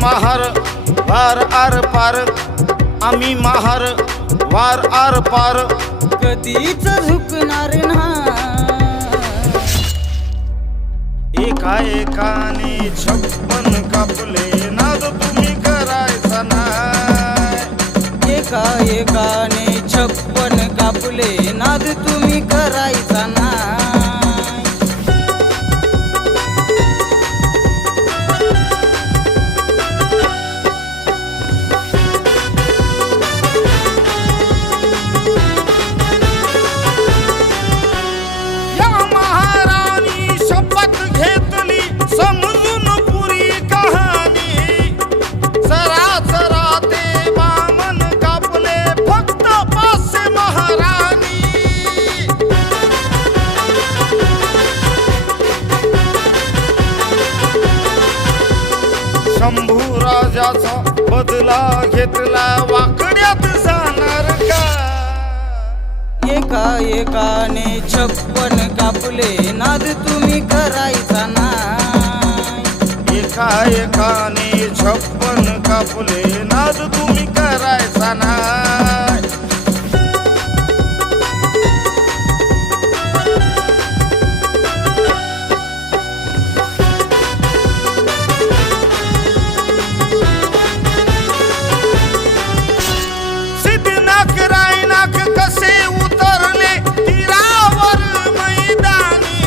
महार वार आर पार, आम्ही महार वार आर पार, कधीच झुकणार नाही। एका एकाने 56 कापले नाद तुम्ही करायचा नाही। एका एकाने 56 कापले नाद तुम्ही करायचा नाही। या महाराणी शपथ घेतली समजून पुरी कहाणी, सरासरा ते बामण कापले फक्त 500 महाराणी। शंभू राजाचा बदला घेतला वाकड्यात जाणार का? एका एकाने 56 कापले नाद तुम्ही करायचा नाही। एका एकाने 56 कापले नाद तुम्ही करायचा नाही। सिद्धनाथ रायनाथ कसे उतरले तीरावर मैदानी,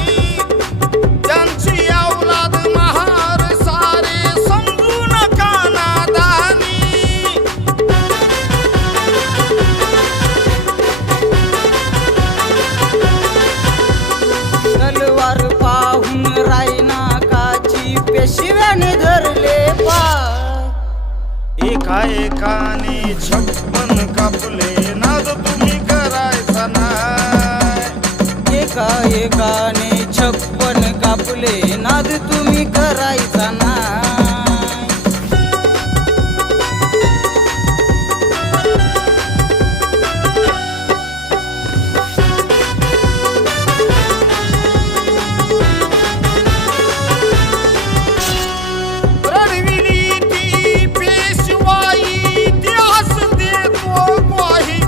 त्यांची औलाद महार सारे समजू नका नादानी। तलवार पाहून रायनाकाची पेशव्याने धरले पाय। एका एकाने 56 कापले नाद तुम्ही करायचा नाही। एका एकाने 56 कापले नाद तुम्ही करायचा नाही। रडविली ती पेशवाई इतिहास देतो ग्वाही,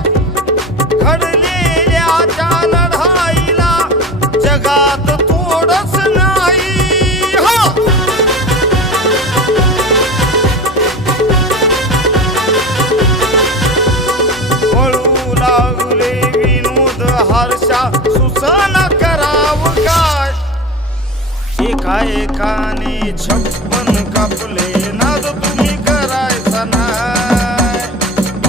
घडलेल्या त्या लढाईला जगात थोडंच नाही हो। वळू लागले विनोद हर्षा सुसना करावं काय? एका एकाने 56 कापले नाद तुम्ही करायचा नाही।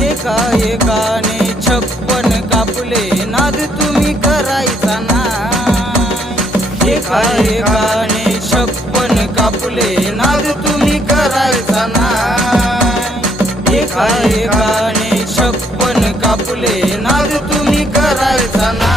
एका एकाने 56 कापले नाद तुम्ही करायचा नाही। एका एकाने 56 कापले नाद तुम्ही करायचा नाही। एका एकाने 56 कापले नाद तुम्ही करायचा नाही।